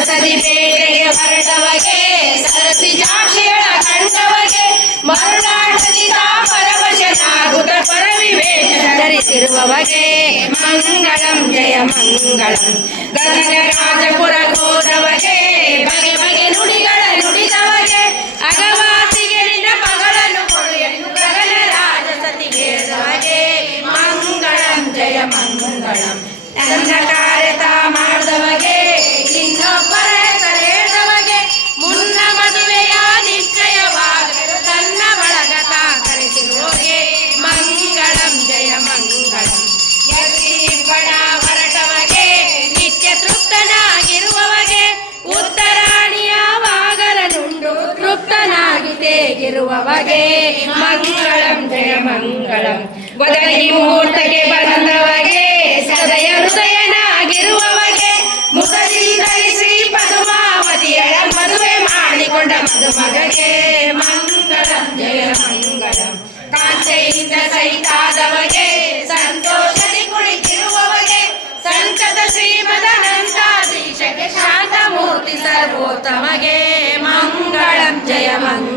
ಬಸದಿ ಬೇಟೆಗೆ ಹೊರಟವಗೆ ಸರಸಿ ಜಾಕ್ಷಿಗಳ ಕಂಡವಗೆ ಮರುನಾಟದಿ ತಾಪರವಶನಾಗುತ್ತ ಪರವಿವೇಶ ಧರಿಸಿರುವವಗೆ ಮಂಗಳಂ ಜಯ ಮಂಗಳಂ ಗಗನರಾಜಪುರ ಕೋದವಗೆ ಬಗೆ ಬಗೆ ನುಡಿಗಳ ನುಡಿದವಗೆ ಅಗವಾಸಿಗಳಿಂದ ಪಗಳನ್ನು ಕೊಡುಗೆಂದು ಗಗನರಾಜ ಸತಿ ಕೇಳಿದವಗೆ ಮಂಗಳಂ ಜಯ ಮಂಗಳಂ ನನ್ನ ಕಾರ್ಯತಾ ಮಾಡ ಇರುವ ಬಗೆ ಮಂಗಳಂ, ಜಯ ಮಂಗಳಂ. ಒದಗಿ ಮುಹೂರ್ತಕ್ಕೆ ಬಂದವಗೆ ಸದಯ ಹೃದಯನಾಗಿರುವವಗೆ ಮುದಲಿ ಶ್ರೀ ಪದುಮಾವತಿಯಳ ಮದುವೆ ಮಾಡಿಕೊಂಡ ಮದುಮಗಗೆ ಮಂಗಳಂ, ಜಯ ಮಂಗಳಂ. ಕಾಂಚೆಯಿಂದ ಸಹಿತಾದವಗೆ ಸಂತೋಷದಿ ಕುಳಿತಿರುವವಗೆ ಸಂತತ ಶ್ರೀಮದನಂತಾಧೀಶಗೆ ಶಾಂತಮೂರ್ತಿ ಸರ್ವೋತ್ತಮಗೆ ಮಂಗಳಂ, ಜಯ ಮಂಗಳ.